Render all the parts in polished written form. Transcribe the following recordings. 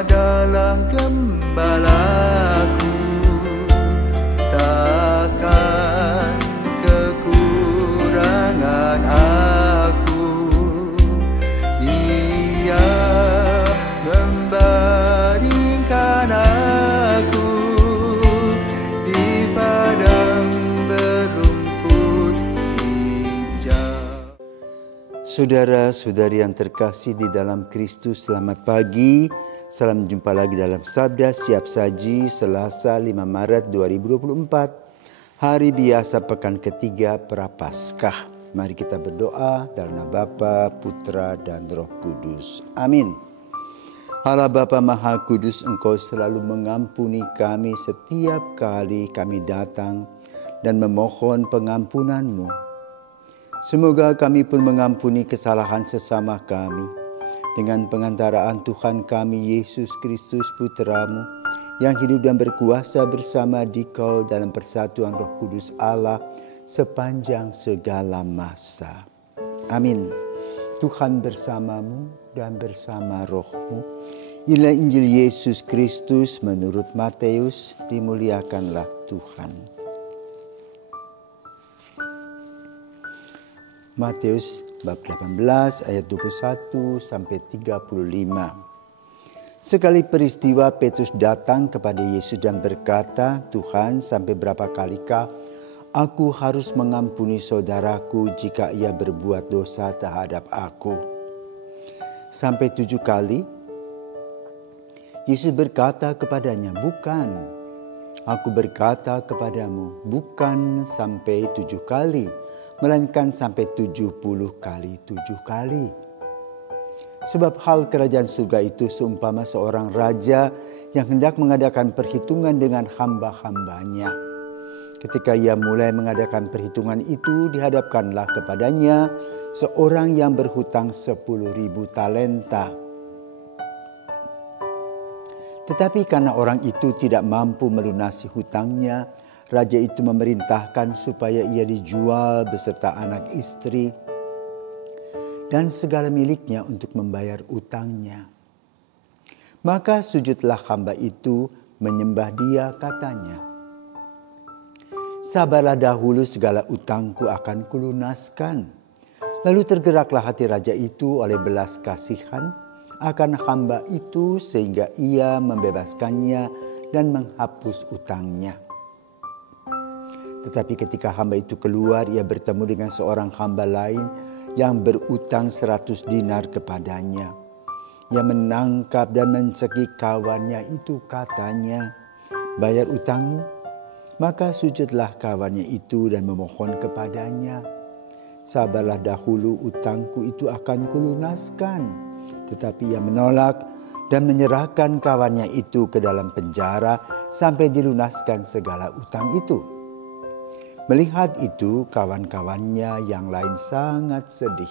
adalah gembalaku, takkan kekurangan aku. Ia membaringkan aku di padang berumput hijau. Saudara-saudari yang terkasih di dalam Kristus, selamat pagi. Salam jumpa lagi dalam Sabda Siap Saji Selasa 5 Maret 2024. Hari biasa pekan ketiga Prapaskah. Mari kita berdoa dalam nama Bapa, Putra, dan Roh Kudus. Amin. Allah Bapa Maha Kudus, Engkau selalu mengampuni kami setiap kali kami datang dan memohon pengampunan-Mu. Semoga kami pun mengampuni kesalahan sesama kami dengan pengantaraan Tuhan kami Yesus Kristus Putra-Mu yang hidup dan berkuasa bersama Dikau dalam persatuan Roh Kudus Allah sepanjang segala masa. Amin. Tuhan bersamamu dan bersama rohmu. Inilah Injil Yesus Kristus menurut Matius, dimuliakanlah Tuhan. Matius bab 18 ayat 21 sampai 35. Sekali peristiwa Petrus datang kepada Yesus dan berkata, "Tuhan, sampai berapa kalikah aku harus mengampuni saudaraku jika ia berbuat dosa terhadap aku? Sampai 7 kali?" Yesus berkata kepadanya, "Bukan. Aku berkata kepadamu, bukan sampai 7 kali, melainkan sampai 70 kali 7 kali. Sebab hal kerajaan surga itu seumpama seorang raja yang hendak mengadakan perhitungan dengan hamba-hambanya. Ketika ia mulai mengadakan perhitungan itu, dihadapkanlah kepadanya seorang yang berhutang 10.000 talenta. Tetapi karena orang itu tidak mampu melunasi hutangnya, raja itu memerintahkan supaya ia dijual beserta anak istri dan segala miliknya untuk membayar utangnya. Maka sujudlah hamba itu menyembah dia, katanya, 'Sabarlah dahulu, segala utangku akan kulunaskan.' Lalu tergeraklah hati raja itu oleh belas kasihan akan hamba itu sehingga ia membebaskannya dan menghapus utangnya. Tetapi ketika hamba itu keluar, ia bertemu dengan seorang hamba lain yang berutang 100 dinar kepadanya. Ia menangkap dan mencekik kawannya itu, katanya, 'Bayar utangmu.' Maka sujudlah kawannya itu dan memohon kepadanya, 'Sabarlah dahulu, utangku itu akan kulunaskan.' Tetapi ia menolak dan menyerahkan kawannya itu ke dalam penjara sampai dilunaskan segala utang itu. Melihat itu, kawan-kawannya yang lain sangat sedih.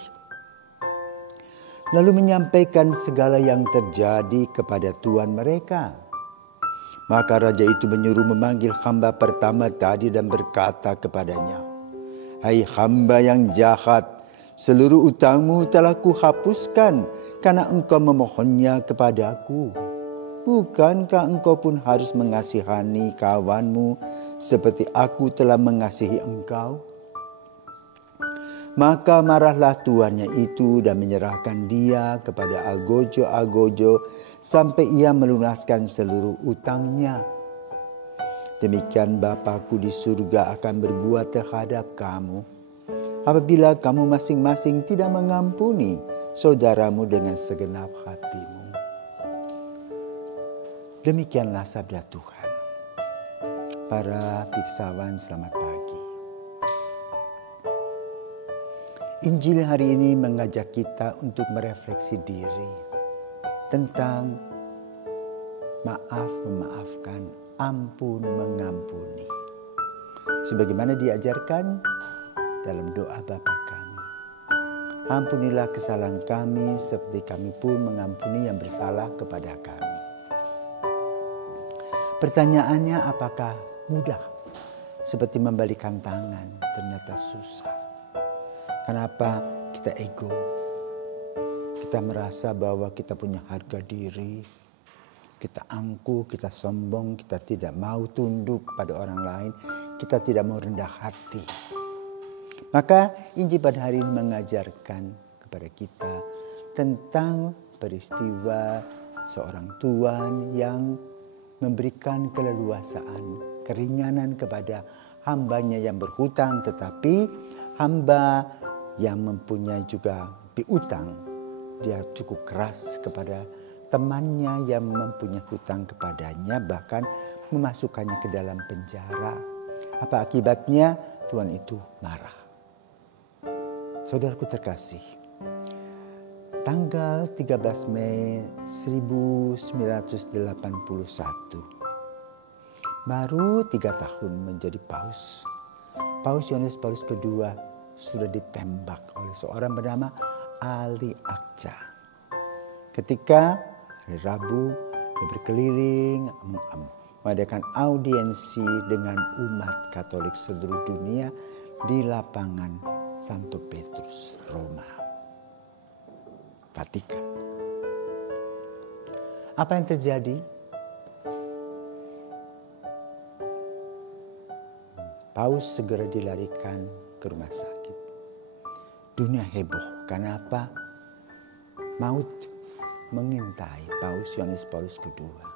Lalu menyampaikan segala yang terjadi kepada tuan mereka. Maka raja itu menyuruh memanggil hamba pertama tadi dan berkata kepadanya, 'Hai hamba yang jahat, seluruh utangmu telah kuhapuskan karena engkau memohonnya kepadaku. Bukankah engkau pun harus mengasihani kawanmu seperti aku telah mengasihi engkau?' Maka marahlah tuannya itu dan menyerahkan dia kepada algojo-algojo sampai ia melunaskan seluruh utangnya. Demikian Bapa-Ku di surga akan berbuat terhadap kamu, apabila kamu masing-masing tidak mengampuni saudaramu dengan segenap hatimu." Demikianlah sabda Tuhan. Para pirsawan, selamat pagi. Injil hari ini mengajak kita untuk merefleksi diri tentang maaf memaafkan, ampun mengampuni. Sebagaimana diajarkan dalam doa Bapa kami, "Ampunilah kesalahan kami seperti kami pun mengampuni yang bersalah kepada kami." Pertanyaannya, apakah mudah? Seperti membalikan tangan, ternyata susah. Kenapa? Kita ego. Kita merasa bahwa kita punya harga diri. kita angkuh, kita sombong, kita tidak mau tunduk pada orang lain, kita tidak mau rendah hati. Maka Injil pada hari ini mengajarkan kepada kita tentang peristiwa seorang tuan yang memberikan keleluasaan, keringanan kepada hambanya yang berhutang, tetapi hamba yang mempunyai juga piutang, dia cukup keras kepada temannya yang mempunyai hutang kepadanya, bahkan memasukkannya ke dalam penjara. Apa akibatnya? Tuan itu marah. Saudaraku terkasih, tanggal 13 Mei 1981, baru 3 tahun menjadi paus. Paus Yohanes Paulus II sudah ditembak oleh seorang bernama Ali Akca. Ketika hari Rabu dia berkeliling mengadakan audiensi dengan umat Katolik seluruh dunia di lapangan Santo Petrus, Roma, Vatikan. Apa yang terjadi? Paus segera dilarikan ke rumah sakit. Dunia heboh. Kenapa? Maut mengintai Paus Yohanes Paulus II.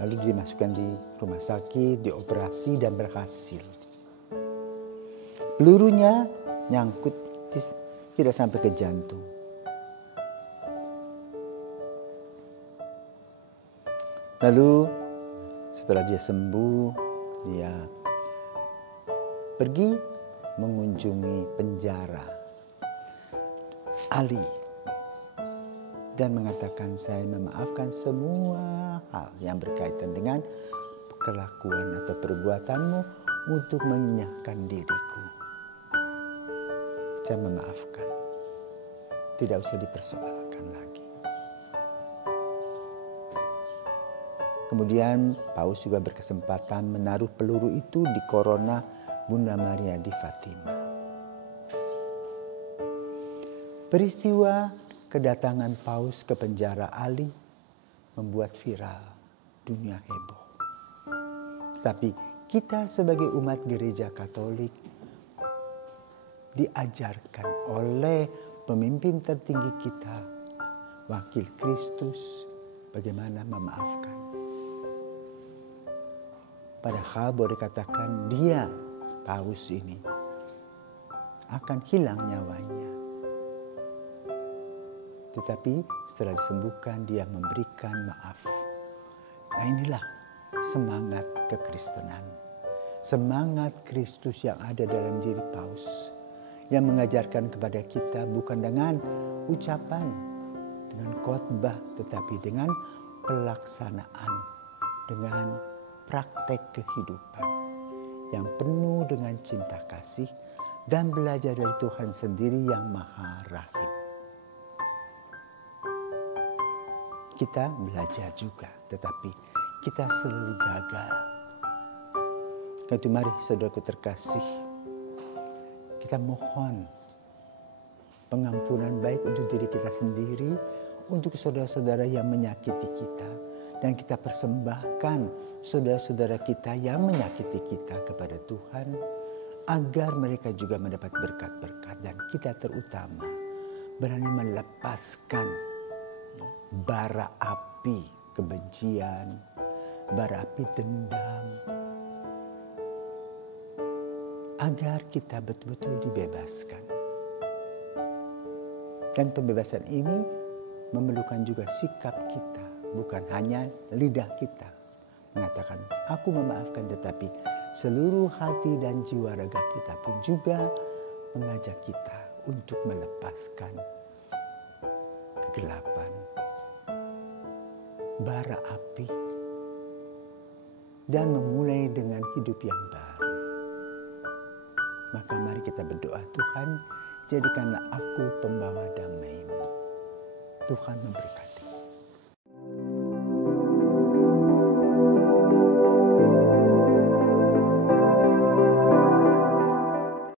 Lalu dimasukkan di rumah sakit, dioperasi dan berhasil. Pelurunya nyangkut tidak sampai ke jantung. Lalu setelah dia sembuh, dia pergi mengunjungi penjara Ali dan mengatakan, saya memaafkan semua hal yang berkaitan dengan kelakuan atau perbuatanmu untuk mengenyahkan diriku. Saya memaafkan. Tidak usah dipersoalkan lagi. Kemudian Paus juga berkesempatan menaruh peluru itu di korona Bunda Maria di Fatima. Peristiwa kedatangan Paus ke penjara Ali membuat viral, dunia heboh. Tetapi kita sebagai umat gereja Katolik diajarkan oleh pemimpin tertinggi kita, wakil Kristus, bagaimana memaafkan. Padahal boleh dikatakan dia, Paus ini, akan hilang nyawanya. Tetapi setelah disembuhkan dia memberikan maaf. Nah inilah semangat kekristenan. Semangat Kristus yang ada dalam diri Paus. Yang mengajarkan kepada kita bukan dengan ucapan, dengan khotbah, tetapi dengan pelaksanaan, dengan praktek kehidupan yang penuh dengan cinta kasih dan belajar dari Tuhan sendiri yang Maha Rahim. Kita belajar juga, tetapi kita selalu gagal. Karena itu mari saudaraku terkasih, kita mohon pengampunan baik untuk diri kita sendiri, untuk saudara-saudara yang menyakiti kita. Dan kita persembahkan saudara-saudara kita yang menyakiti kita kepada Tuhan, agar mereka juga mendapat berkat-berkat. Dan kita terutama berani melepaskan bara api kebencian, bara api dendam, agar kita betul-betul dibebaskan. Dan pembebasan ini memerlukan juga sikap kita, bukan hanya lidah kita mengatakan aku memaafkan, tetapi seluruh hati dan jiwa raga kita pun juga mengajak kita untuk melepaskan kegelapan, bara api, dan memulai dengan hidup yang baru. Maka mari kita berdoa, Tuhan, jadikanlah aku pembawa damai-Mu. Tuhan memberkati.